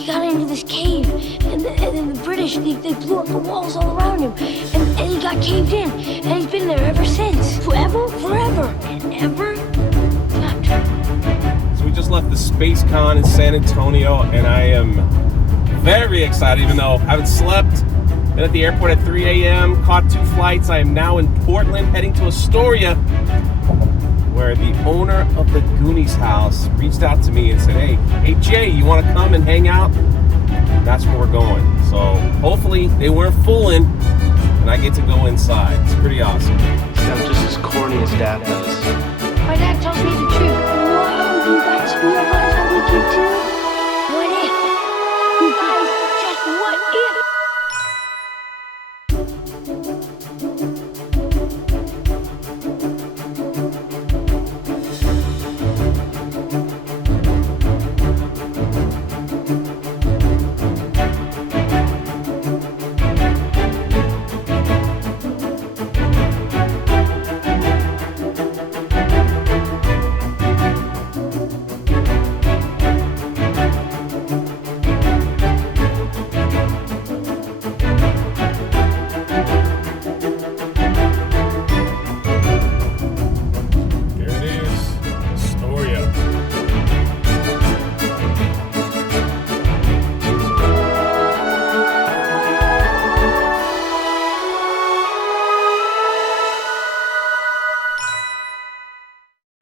he got into this cave, and then the British, they blew up the walls all around him, and he got caved in, and he's been there ever since. Forever, and never left. So we just left the Space Con in San Antonio, and I am very excited, even though I haven't slept. Been at the airport at 3 a.m., caught 2 flights. I am now in Portland, heading to Astoria, where the owner of the Goonies house reached out to me and said, hey Jay, you want to come and hang out? That's where we're going. So hopefully they weren't fooling and I get to go inside. It's pretty awesome. I'm just as corny as Dad does. My dad tells me the truth. Whoa, you guys realize what we can do? What if? You guys, just what if?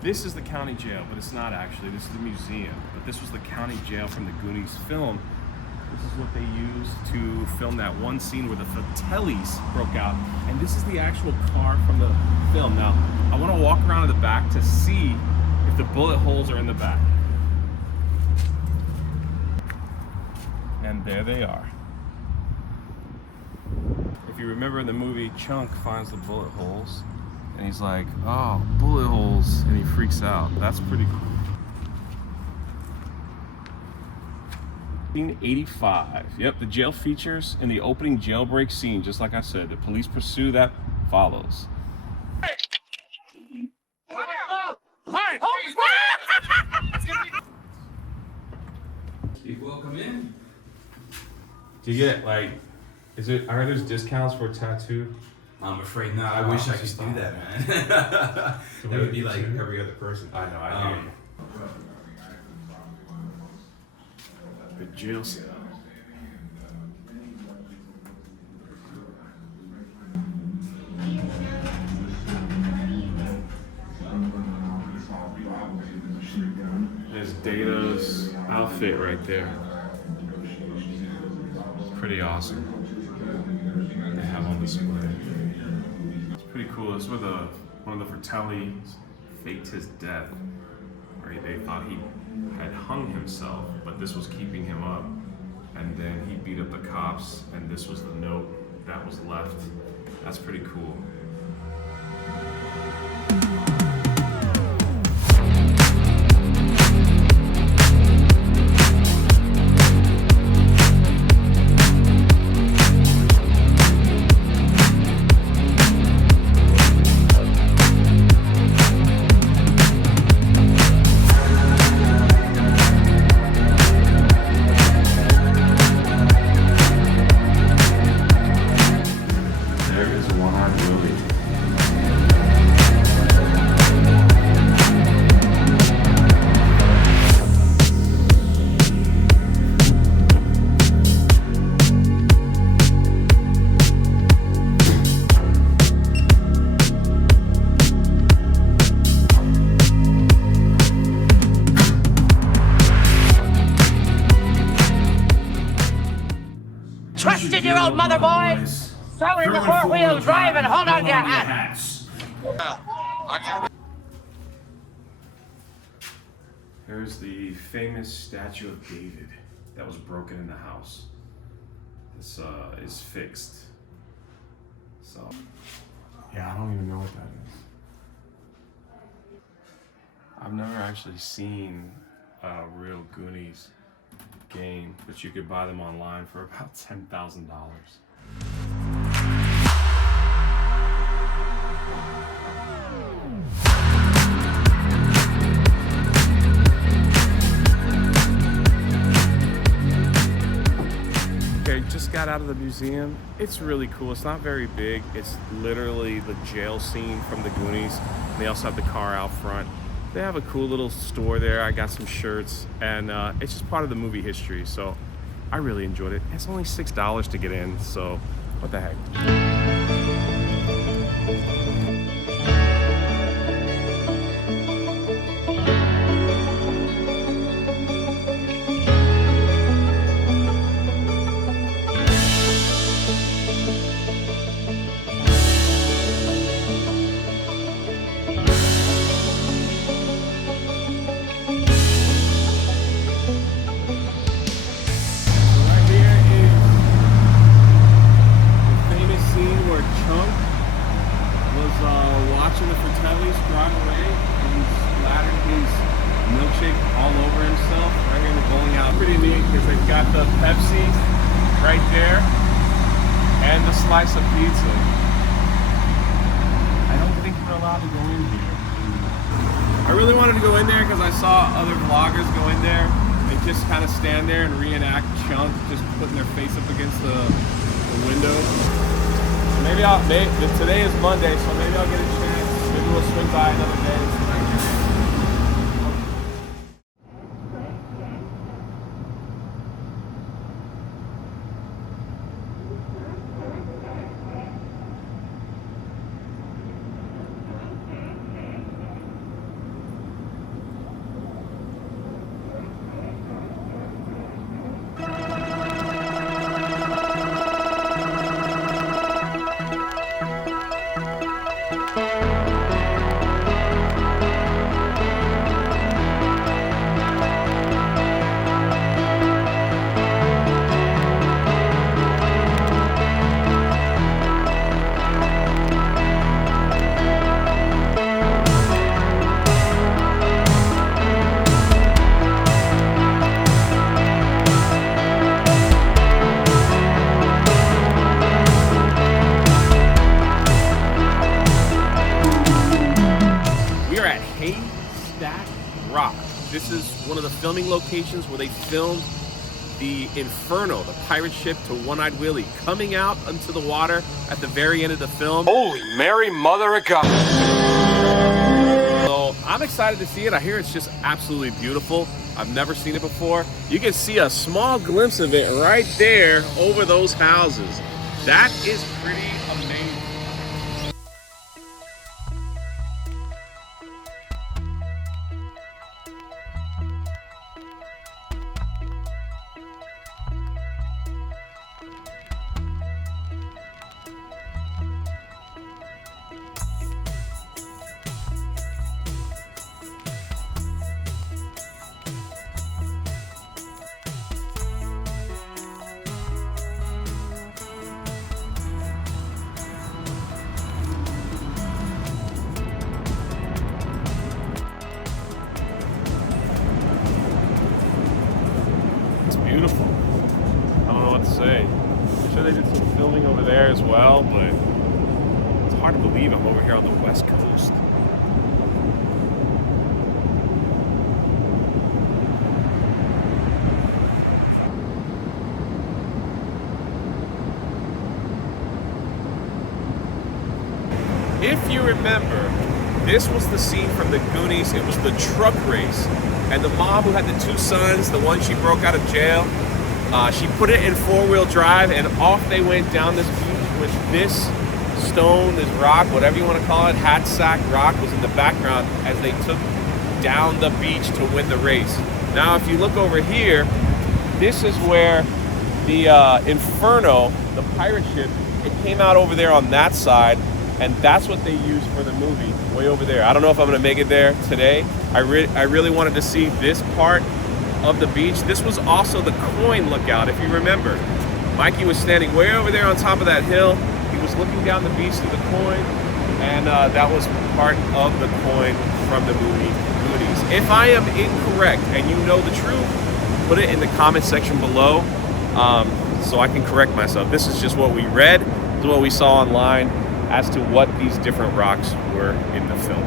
This is the county jail, but it's not actually. This is the museum. But this was the county jail from the Goonies film. This is what they used to film that one scene where the Fratellis broke out. And this is the actual car from the film. Now, I want to walk around to the back to see if the bullet holes are in the back. And there they are. If you remember in the movie, Chunk finds the bullet holes. And he's like, oh, bullet holes, and he freaks out. That's pretty cool. 1985. Yep, the jail features in the opening jailbreak scene, just like I said. The police pursue that follows. You're welcome in. Do you get like, I heard there's discounts for a tattoo? I'm afraid not. I wish I could do that, man. That would be like every other person. I know, I hear you. The jail cell. There's Data's outfit right there. Pretty awesome. They have on display. It's pretty cool. This is where one of the Fratellis faked his death, where they thought he had hung himself, but this was keeping him up. And then he beat up the cops, and this was the note that was left. That's pretty cool. Trusted your old mother, boys. Throw in the four-wheel drive and hold on to your hats. There's the famous statue of David that was broken in the house. This is fixed. So, yeah, I don't even know what that is. I've never actually seen a real Goonies game, but you could buy them online for about $10,000. got out of the museum. It's really cool. It's not very big. It's literally the jail scene from the Goonies. They also have the car out front. They have a cool little store there. I got some shirts, and it's just part of the movie history. So I really enjoyed it. It's only $6 to get in, so what the heck. Watching the Fratellis drive away, and he splattered his milkshake all over himself right here in the bowling alley. Pretty neat because they've got the Pepsi right there and the slice of pizza. I don't think we're allowed to go in here. I really wanted to go in there because I saw other vloggers go in there and just kind of stand there and reenact Chunk just putting their face up against the window. Maybe today is Monday, so maybe I'll get a chance. Maybe we'll swing by another day. This is one of the filming locations where they filmed the Inferno, the pirate ship to One-Eyed Willie, coming out into the water at the very end of the film. Holy Mary, Mother of God. So I'm excited to see it. I hear it's just absolutely beautiful. I've never seen it before. You can see a small glimpse of it right there over those houses. That is pretty amazing. Beautiful. I don't know what to say. I'm sure they did some filming over there as well, but it's hard to believe I'm over here on the West Coast. If you remember, this was the scene from the Goonies. It was the truck race. And the mom who had the two sons, the one she broke out of jail, she put it in four-wheel drive, and off they went down this beach with this stone, this rock, whatever you want to call it, hat sack rock was in the background as they took down the beach to win the race. Now, if you look over here, this is where the Inferno, the pirate ship, it came out over there on that side, and that's what they used for the movie, way over there. I don't know if I'm gonna make it there today. I really wanted to see this part of the beach. This was also the coin lookout, if you remember. Mikey was standing way over there on top of that hill. He was looking down the beach to the coin, and that was part of the coin from the movie Goonies. If I am incorrect and you know the truth, put it in the comment section below so I can correct myself. This is just what we read, this is what we saw online as to what these different rocks were in the film.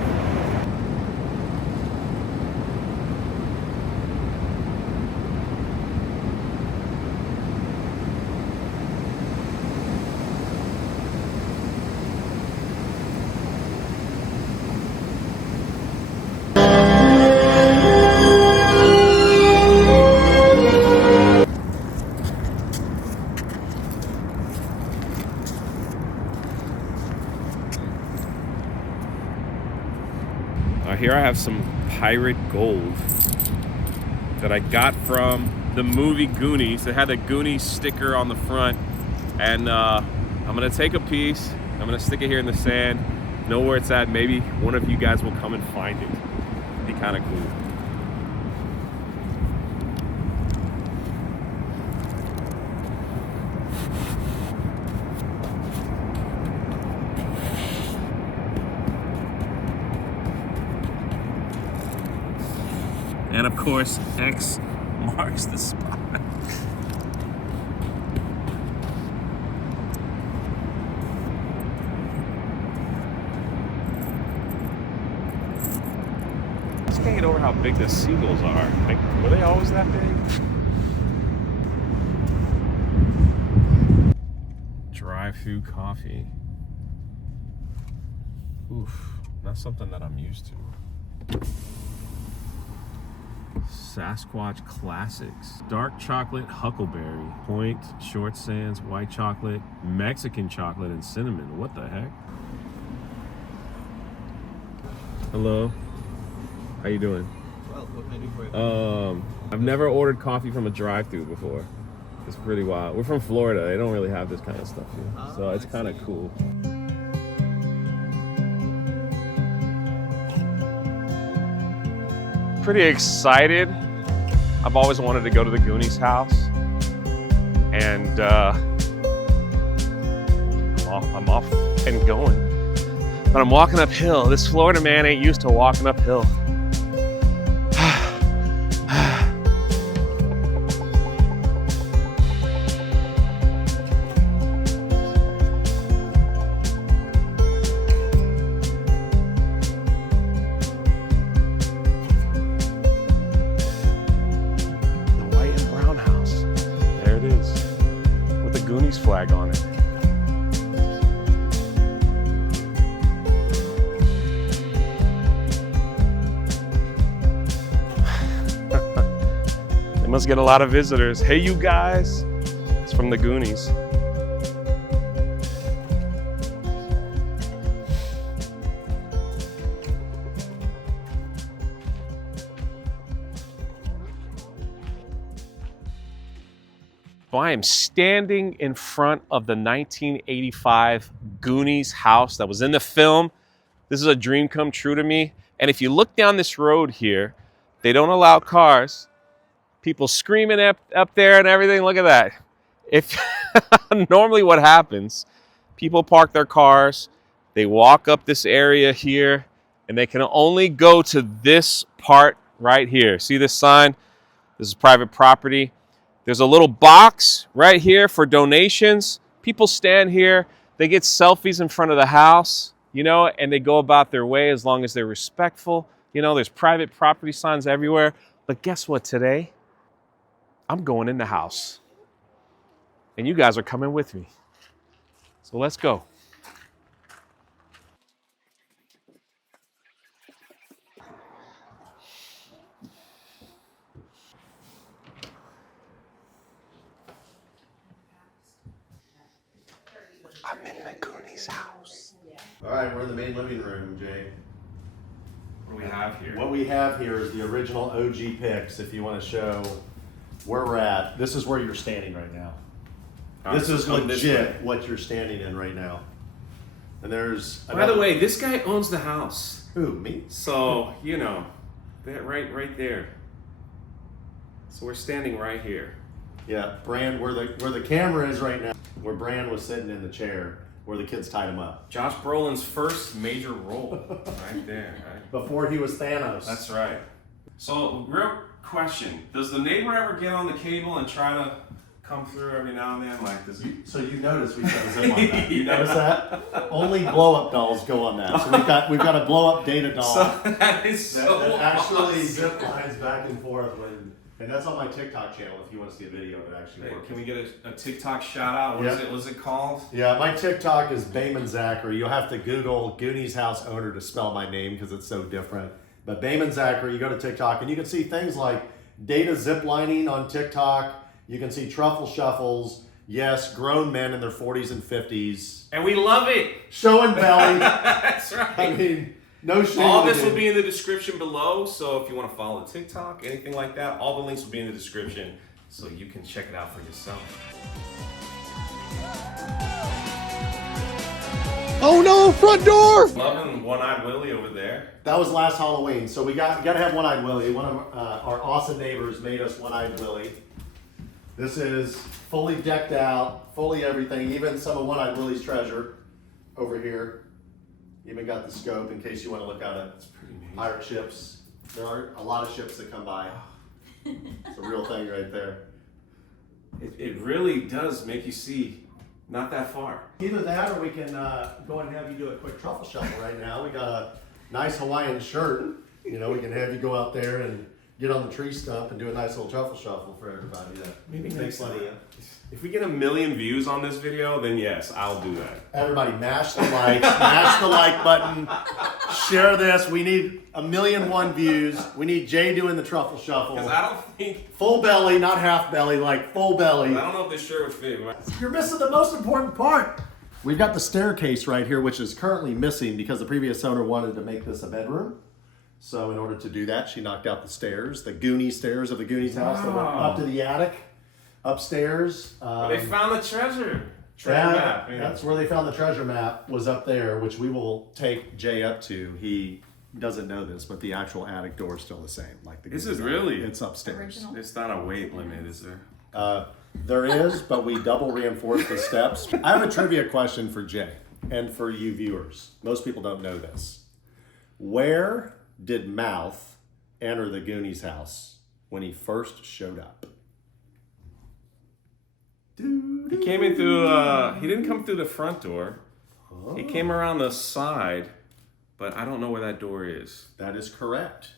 here I have some pirate gold that I got from the movie Goonies. It had a Goonies sticker on the front. And I'm gonna take a piece. I'm gonna stick it here in the sand, know where it's at. Maybe one of you guys will come and find it. It'd be kind of cool. And of course, X marks the spot. I just can't get over how big the seagulls are. Like, were they always that big? Drive-through coffee. Oof, not something that I'm used to. Sasquatch Classics. Dark chocolate huckleberry. Point, short sands, white chocolate, Mexican chocolate, and cinnamon. What the heck? Hello. How you doing? Well, what can I do for you? I've never ordered coffee from a drive-thru before. It's pretty wild. We're from Florida. They don't really have this kind of stuff here. So it's kind of cool. Pretty excited. I've always wanted to go to the Goonies house. And I'm off and going. But I'm walking uphill. This Florida man ain't used to walking uphill. Goonies flag on it. They must get a lot of visitors. Hey, you guys. It's from the Goonies. I am standing in front of the 1985 Goonies house that was in the film. This is a dream come true to me. And if you look down this road here, they don't allow cars. People screaming up there and everything. Look at that. If normally what happens, people park their cars, they walk up this area here, and they can only go to this part right here. See this sign? This is private property. There's a little box right here for donations. People stand here, they get selfies in front of the house, you know, and they go about their way as long as they're respectful. You know, there's private property signs everywhere. But guess what today? I'm going in the house. And you guys are coming with me. So let's go. I'm in the Goonies house. All right, we're in the main living room, Jay. What do we have here? What we have here is the original OG pics. If you want to show where we're at, this is where you're standing right now. This is legit what you're standing in right now. And there's. By the way, this guy owns the house. Who, me? So, you know, that right there. So we're standing right here. Yeah, Brand, where the camera is right now, where Brand was sitting in the chair, where the kids tied him up. Josh Brolin's first major role, right there. Right? Before he was Thanos. That's right. So, real question: does the neighbor ever get on the cable and try to come through every now and then? Like, does he? So you notice we've got a zip on that. You notice that? Only blow-up dolls go on that. So we've got a blow-up data doll. So that is so that actually awesome. zip lines back and forth when. And that's on my TikTok channel if you want to see a video of it actually Hey, working. can we get a TikTok shout out? What is it? What's it called? Yeah, my TikTok is Bayman Zachary. You'll have to Google Goonies house owner to spell my name because it's so different. But Bayman Zachary, you go to TikTok and you can see things like data ziplining on TikTok. You can see truffle shuffles. Yes, grown men in their 40s and 50s. And we love it. Showing belly. That's right. I mean, No shame. All this will be in the description below. So if you want to follow the TikTok, anything like that, all the links will be in the description so you can check it out for yourself. Oh no, front door! Loving One-Eyed Willie over there. That was last Halloween, so we got to have One-Eyed Willie. One of our awesome neighbors made us One-Eyed Willie. This is fully decked out, fully everything, even some of One-Eyed Willie's treasure over here. Even got the scope in case you want to look out at pirate ships. There are a lot of ships that come by. It's a real thing right there. It really does make you see not that far. Either that or we can go and have you do a quick truffle shuffle right now. We got a nice Hawaiian shirt. You know, we can have you go out there and get on the tree stump and do a nice little truffle shuffle for everybody that Maybe makes money. If we get 1 million views on this video, then yes, I'll do that. Everybody mash the like, mash the like button, share this. We need 1,000,001 views. We need Jay doing the truffle shuffle. Because I don't think, Full belly, not half belly, like full belly. I don't know if this shirt would fit. Right? You're missing the most important part. We've got the staircase right here, which is currently missing because the previous owner wanted to make this a bedroom. So in order to do that, she knocked out the stairs, the Goonies stairs of the Goonies house that went up to the attic, upstairs. They found the treasure map. Yeah. That's where they found the treasure map, was up there, which we will take Jay up to. He doesn't know this, but the actual attic door is still the same. Like the Is Goonies it really? It's upstairs. Original. It's not a weight limit, is there? There is, but we double reinforce the steps. I have a trivia question for Jay and for you viewers. Most people don't know this. Where did Mouth enter the Goonies house when he first showed up? He came in through, he didn't come through the front door. Oh. He came around the side, but I don't know where that door is. That is correct.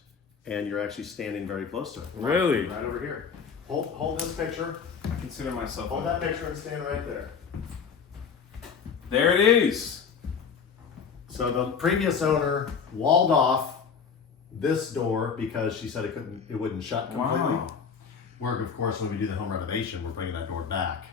And you're actually standing very close to it. Really? Right over here. Hold this picture. I consider myself. Hold that picture and stand right there. There it is. So the previous owner walled off this door because she said it wouldn't shut completely. Wow. Where, of course, when we do the home renovation, we're bringing that door back.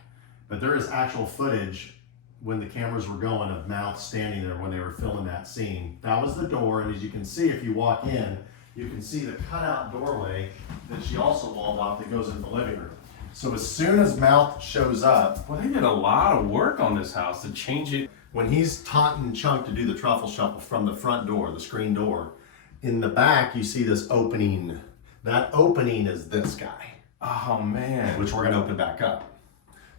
But there is actual footage when the cameras were going of Mouth standing there when they were filming that scene. That was the door, and as you can see, if you walk in, you can see the cutout doorway that she also walled off that goes into the living room. So as soon as Mouth shows up, Well, they did a lot of work on this house to change it. when he's taunting Chunk to do the truffle shuffle from the front door, the screen door, in the back you see this opening. That opening is this guy, Oh, man. which we're gonna open back up.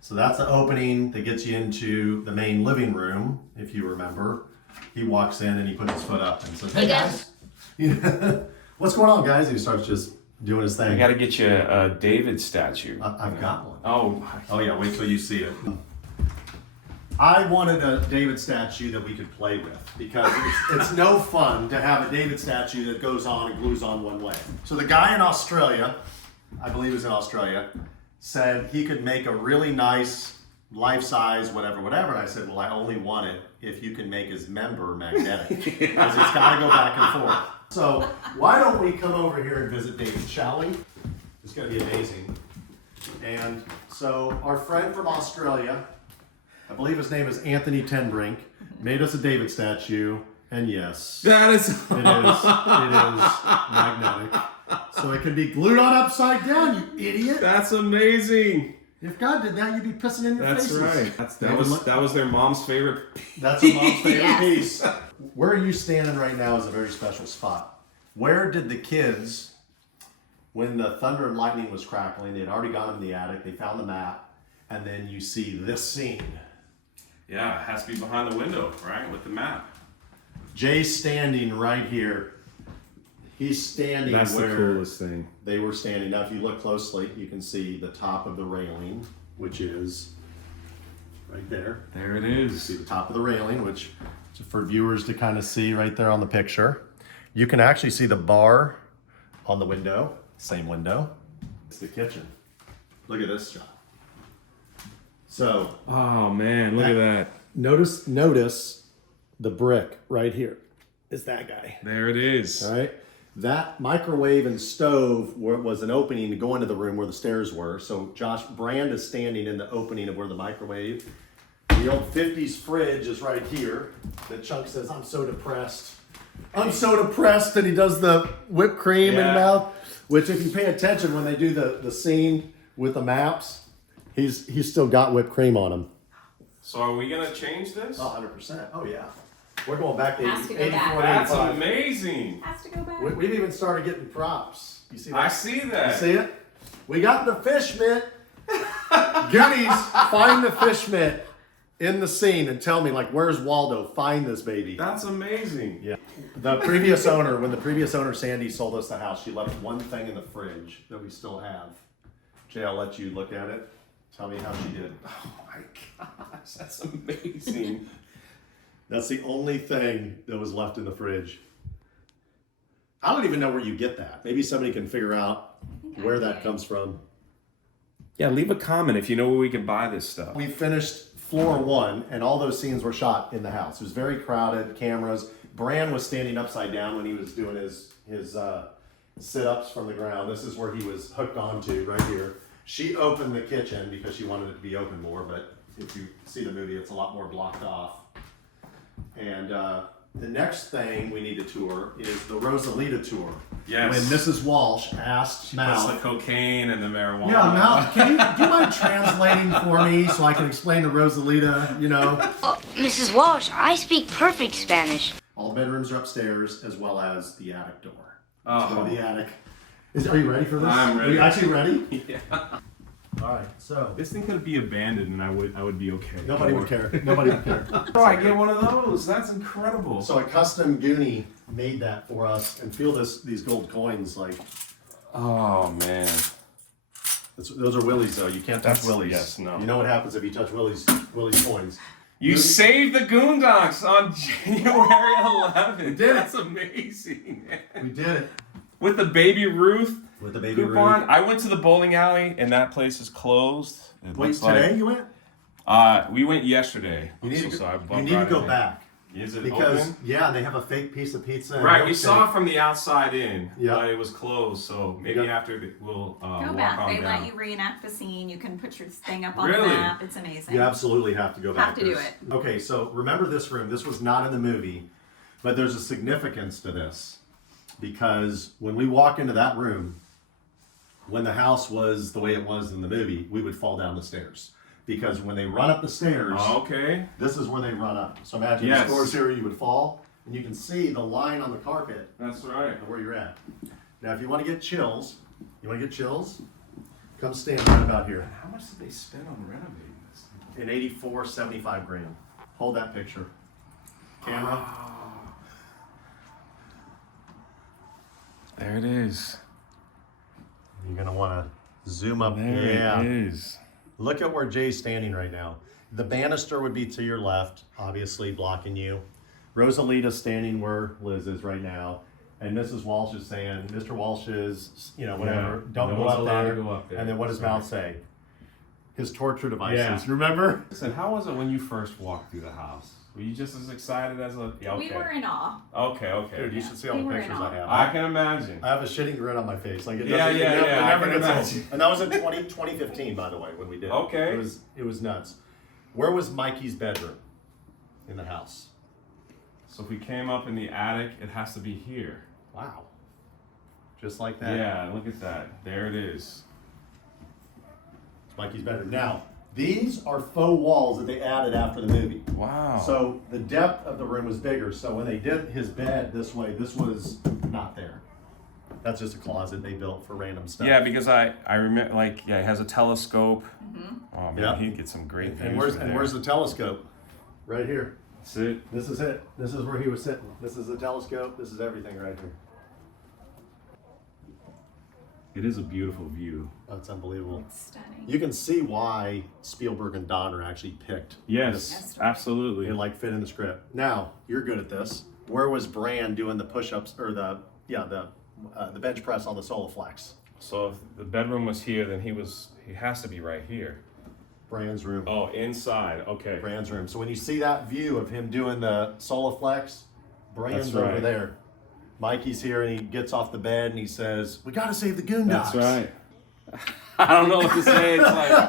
So that's the opening that gets you into the main living room, if you remember. He walks in and he puts his foot up and says, "Hey guys." What's going on, guys? He starts just doing his thing. I got to get you a David statue. I've got one. Oh yeah, wait till you see it. I wanted a David statue that we could play with because it's no fun to have a David statue that goes on and glues on one way. So the guy in Australia, I believe it was in Australia, said he could make a really nice life-size whatever. And I said, well, I only want it if you can make his member magnetic because it's got to go back and forth. So why don't we come over here and visit David, shall we? It's going to be amazing. And so our friend from Australia, I believe his name is Anthony Tenbrink, made us a David statue, and yes, that is. it is magnetic. So it can be glued on upside down, you idiot. That's amazing. If God did that, you'd be pissing in your That's faces. right. That was their mom's favorite. That's a mom's favorite Yes. piece. Where you standing right now is a very special spot. Where did the kids, when the thunder and lightning was crackling, they had already gone in the attic, they found the map, and then you see this scene. Yeah, it has to be behind the window, right, with the map. Jay's standing right here. He's standing That's where the coolest thing. they were standing. Now, if you look closely, you can see the top of the railing, which is right there. There it See is. the top of the railing, which is for viewers to kind of see right there on the picture. You can actually see the bar on the window, same window. It's the kitchen. Look at this shot. So Oh man, look at that. notice the brick right here is that guy. There it is. All right. That microwave and stove was an opening to go into the room where the stairs were. So Josh Brand is standing in the opening of where the microwave. The old 50s fridge is right here. That Chunk says, I'm so depressed. I'm so depressed, and he does the whipped cream in Yeah. mouth. Which, if you pay attention when they do the scene with the maps, he's still got whipped cream on him. So are we gonna change this? 100%. Oh yeah. We're going back to Has to go 84, back. That's 85. amazing. Has to go back. We've even started getting props. You see that? I see that. You see it? We got the fish mitt. Goonies, find the fish mitt in the scene and tell me, like, where's Waldo? Find this baby. That's amazing. Yeah. The previous owner, when the previous owner, Sandy, sold us the house, she left one thing in the fridge that we still have. Jay, I'll let you look at it. Tell me how she did. Oh my gosh, that's amazing. That's the only thing that was left in the fridge. I don't even know where you get that. Maybe somebody can figure out where that comes from. Yeah, leave a comment if you know where we can buy this stuff. We finished floor 1, and all those scenes were shot in the house. It was very crowded, cameras. Bran was standing upside down when he was doing his sit-ups from the ground. This is where he was hooked onto, right here. She opened the kitchen because she wanted it to be open more, but if you see the movie, it's a lot more blocked off. And the next thing we need to tour is the Rosalita tour. Yes. When Mrs. Walsh asked Plus the Mal. cocaine and the marijuana. Yeah, Mal, do you mind translating for me so I can explain to Rosalita, you know? Oh, Mrs. Walsh, I speak perfect Spanish. All the bedrooms are upstairs, as well as the attic door. Oh. Let's go to the attic. Are you ready for this? I'm ready. Are you actually ready? Yeah. All right, so. This thing could be abandoned and I would be okay. Nobody would care. Nobody would care. Oh, I get one of those. That's incredible. So a custom Goonie made that for us, and feel these gold coins, like, Oh man. those are Willie's though. You can't touch That's- Willie's. yes, no. You know what happens if you touch Willie's coins. You saved the Goondocks on January 11th. We did it. That's amazing. We did it. With the Baby Ruth With the baby coupon. Ruth. I went to the bowling alley and that place is closed. It Wait, looks today like, you went? we went yesterday. You need, So to, sorry, you bumped need to right go in. back. Is it Because, open? yeah, they have a fake piece of pizza. and Right, we milkshake. saw it from the outside in, Yeah. but it was closed, so maybe Yeah. after we'll Go walk back. on They down. let you reenact the scene. You can put your thing up on Really? the map. It's amazing. You absolutely have to go back. Have to do There's- it. Okay, so remember this room. This was not in the movie, but there's a significance to this. Because when we walk into that room, when the house was the way it was in the movie, we would fall down the stairs. Because when they run up the stairs, Okay. this is where they run up. So imagine Yes. the floors here, you would fall, and you can see the line on the carpet That's right. of where you're at. Now, if you want to get chills, come stand right about here. How much did they spend on renovating this thing? In 84, 75 grand. Hold that picture. Camera. There it is. You're gonna want to zoom up. There Yeah. it is. Look at where Jay's standing right now. The banister would be to your left, obviously blocking you. Rosalita's standing where Liz is right now. And Mrs. Walsh is saying, Mr. Walsh is, whatever, Yeah, don't no go one's up, allowed there. to go up there. And then what does Sorry. Mal say? His torture devices. Yeah. Remember? Listen, how was it when you first walked through the house? Were you just as excited as a... Yeah, okay. We were in awe. Okay. Dude, you should see all We the were in pictures awe. I have. I can imagine. I have a shitting grin on my face. Like it Yeah, doesn't, yeah, it never, yeah, it I never can gets old. imagine. And that was in 2015, by the way, when we did it. Okay. It was nuts. Where was Mikey's bedroom in the house? So if we came up in the attic, it has to be here. Wow. Just like that. Yeah, look at that. There it is. It's Mikey's bedroom. Now, these are faux walls that they added after the movie. Wow. So the depth of the room was bigger. So when they did his bed this way, this was not there. That's just a closet they built for random stuff. Yeah, because I remember, like, yeah, it has a telescope. Oh, man, Yeah. he'd get some great views And where's the telescope? Right here. That's it. This is it. This is where he was sitting. This is the telescope. This is everything right here. It is a beautiful view. Oh, it's unbelievable. It's stunning. You can see why Spielberg and Donner actually picked Yes, Yes. absolutely. and like fit in the script. Now you're good at this. Where was Bran doing the push-ups or the bench press on the Soloflex? So if the bedroom was here, then he has to be right here. Bran's room. Oh, inside. Okay. Bran's room. So when you see that view of him doing the Soloflex, Bran's That's over right. there. Mikey's here and he gets off the bed and he says, "We got to save the Goondocks." That's right. I don't know what to say. It's like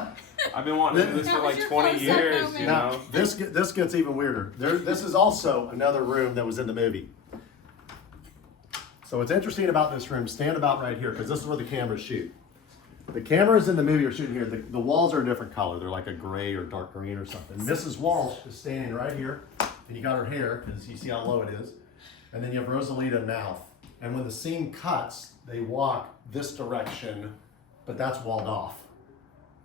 I've been wanting to do this That for was like your 20 close-up years, moment. you Now know. this gets even weirder. This is also another room that was in the movie. So what's interesting about this room, stand about right here, because this is where the cameras shoot. The cameras in the movie are shooting here. The walls are a different color. They're like a gray or dark green or something. Mrs. Walsh is standing right here, and you got her hair, because you see how low it is. And then you have Rosalita and Mouth. And when the scene cuts, they walk this direction, but that's walled off.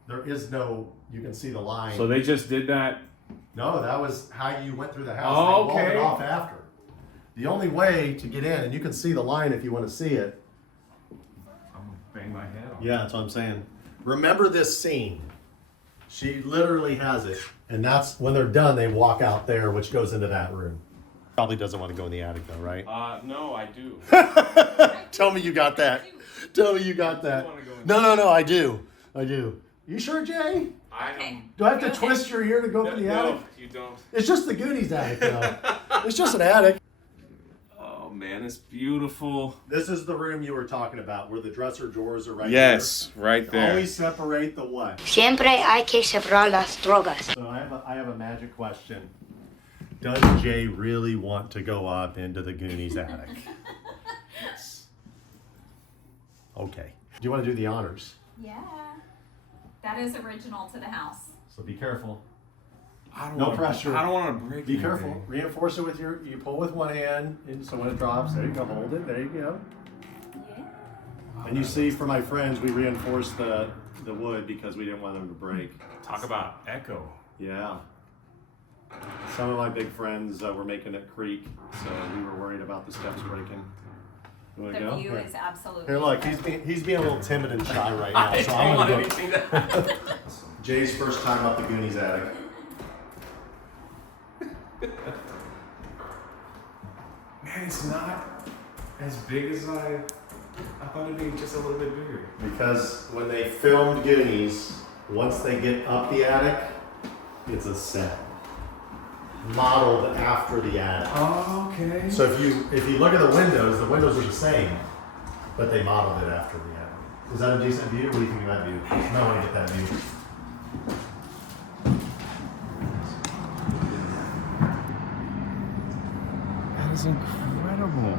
There is no, you can see the line. So they just did that? No, that was how you went through the house. Oh, they walled okay. it off after. The only way to get in, and you can see the line if you want to see it. I'm gonna bang my head on. Yeah, that's what I'm saying. Remember this scene. She literally has it. And that's when they're done, they walk out there, which goes into that room. Probably doesn't want to go in the attic though, right? No, I do. Tell me you got that. Tell me you got that. No, I do. You sure, Jay? I Okay. Do I have to twist your ear to go for the attic? No, you don't. It's just the Goonies attic, though. It's just an attic. Oh man, it's beautiful. This is the room you were talking about, where the dresser drawers are right Yes, right there. there. Always separate the what? Siempre hay que separar las drogas. So I have a magic question. Does Jay really want to go up into the Goonies attic? Yes. Okay. Do you want to do the honors? Yeah. That is original to the house. So be careful. I don't No wanna, pressure. I don't want to break Be anything. careful. Reinforce it with you pull with one hand, and so when it drops, there you go, hold it, there you go. Yeah. And you see, for my friends, we reinforced the wood because we didn't want them to break. Talk about echo. Yeah. Some of my big friends were making it creak, so we were worried about the steps breaking. You want to The go? view Here. is absolutely. Here, look, he's being a little timid and shy right now, I so don't I'm want gonna go. anything to Jay's first time up the Goonies attic. Man, it's not as big as I thought it'd be, just a little bit bigger. Because when they filmed Goonies, once they get up the attic, it's a set. Modeled after the attic. Oh, okay. So if you look at the windows are the same, but they modeled it after the attic. Is that a decent view? What do you think of that view? I want to get that view. That is incredible.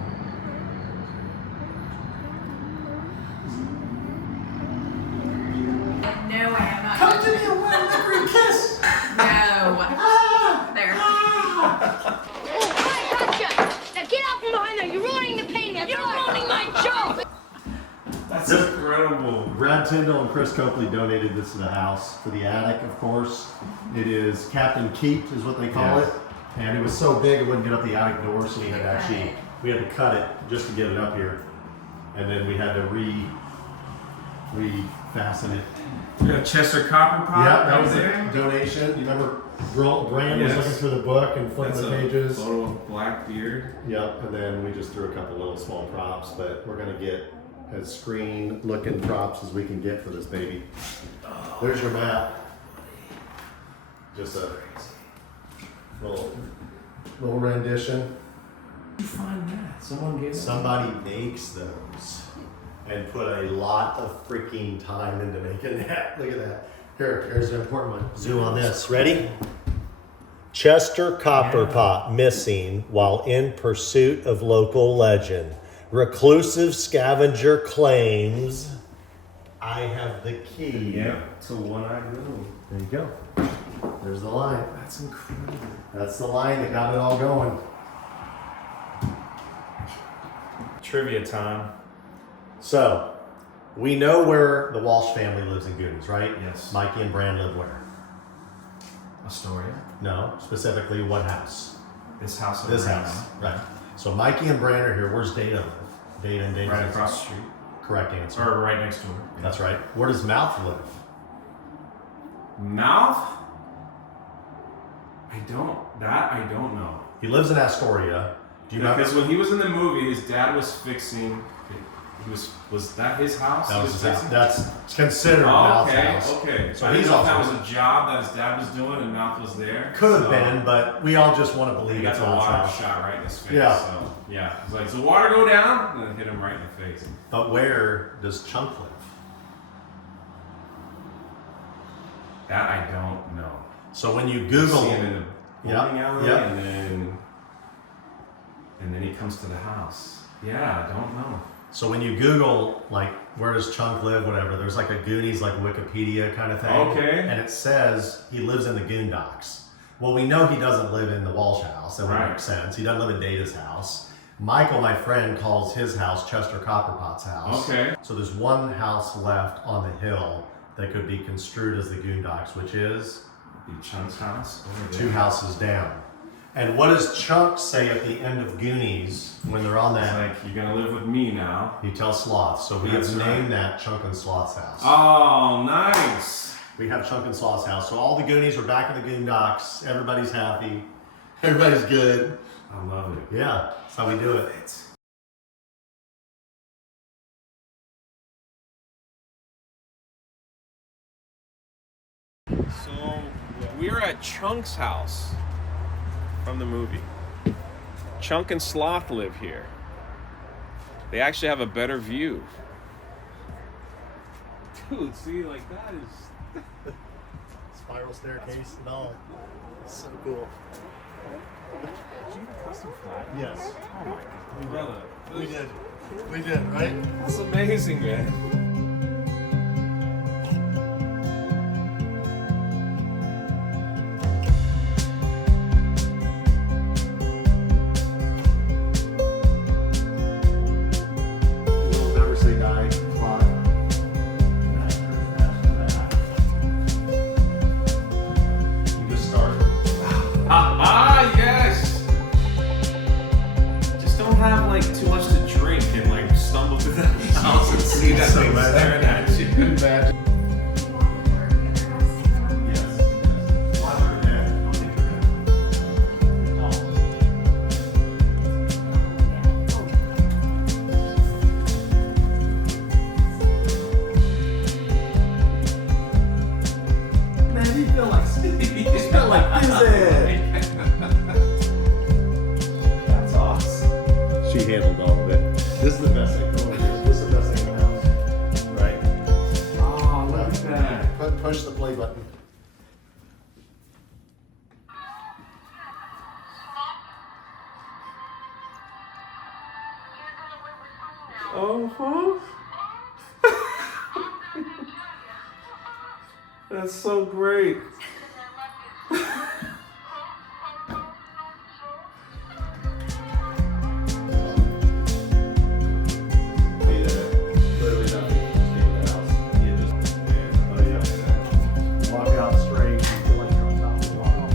No way, I'm not. Come to me and win a licorice kiss! No. There. I gotcha! Now get out from behind there. You're ruining the painting. You're ruining my joke. That's incredible. Brad Tyndall and Chris Copley donated this to the house for the attic, of course. It is Captain Keep is what they call it. And it was so big it wouldn't get up the attic door, so we had to cut it just to get it up here. And then we had to re-fasten it. We got Chester Copper Pot. Yeah, that was there. a donation. You remember Brand was Yes. looking through the book and flipping That's the a pages. photo of Blackbeard. Yep, and then we just threw a couple little small props, but we're gonna get as screen looking props as we can get for this baby. There's your map. Just a little rendition. Where'd you find that? Someone gave it. Somebody makes those and put a lot of freaking time into making that. Look at that. Here's an important one. Zoom on this. Ready? Chester Copperpot missing while in pursuit of local legend. Reclusive scavenger claims, I have the key. Yeah, it's a one-eyed room. There you go. There's the line. That's incredible. That's the line that got it all going. Trivia time. So, we know where the Walsh family lives in Goonies, right? Yes. Mikey and Bran live where? Astoria. No, specifically what house? This house. This over house. now. Right. So Mikey and Bran are here. Where's Data live? Data and Data. Right across the street. Correct answer. Or right next door. That's right. Where does Mouth live? Mouth? I don't know. He lives in Astoria. Do you Because remember? when he was in the movie, his dad was fixing. Was that his house? That he was his house. fixing? That's considered Oh, Mouth's okay, house. okay. So I didn't he's know if that also- was a job that his dad was doing and Mouth was there. Could have So been, but we all just want to He believe got it's the Mouth's water house. shot right in his face. Yeah. So yeah, it's like, does the water go down? And then hit him right in the face. But where does Chunk live? That I don't know. So when you You Google, see him in the bowling alley, Yep. and then he comes to the house. Yeah, I don't know. So when you Google, like, where does Chunk live, whatever, there's like a Goonies, like Wikipedia kind of thing. Okay. And it says he lives in the Goondocks. Well, we know he doesn't live in the Walsh house. That would Right. make sense. He doesn't live in Data's house. Michael, my friend, calls his house Chester Copperpot's house. Okay. So there's one house left on the hill that could be construed as the Goondocks, which is The Chunk's house? two houses down. And what does Chunk say at the end of Goonies when they're on It's that? like, you're gonna live with me now. He tells Sloth. So we have That's named that Chunk and Sloth's house. Oh, nice. We have Chunk and Sloth's house. So all the Goonies are back in the Goondocks. Everybody's happy. Everybody's good. I love it. Yeah, that's how we do it. So, we're at Chunk's house from the movie. Chunk and Sloth live here. They actually have a better view. Dude, see, like that is... Spiral staircase and all. It's so cool. Did you get a custom flag? Yes. Oh my god. Brother. We did. We did, right? That's amazing, man. We'll never say die. Fly. You just start. Yes! Just don't have like too much to drink and like stumble through the house and see that thing staring at you. Imagine. Yes. Watch her head. Don't hit her head. Man, you feel like you feel like this. That's awesome. She handled all of it. This is the best thing going here. This is the best thing in the house. Right? Oh, look at that. Push the play button. Uh-huh. That's so great. Literally nothing. Walk out straight and feel like you're on top of the wall.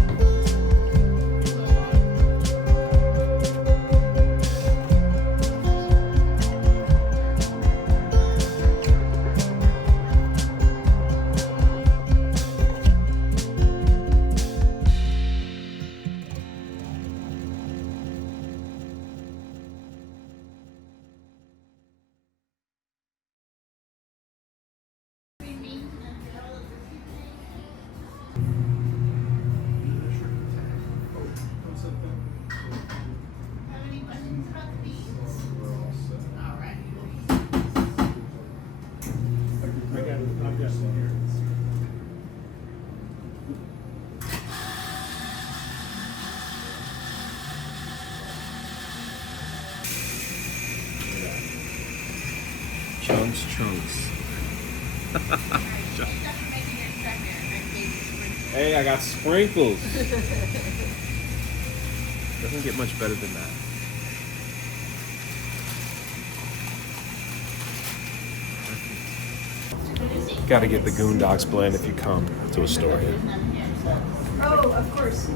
Chunks. Hey, I got sprinkles. Doesn't get much better than that. Got to get the Goondocks blend if you come to Astoria. Oh, of course.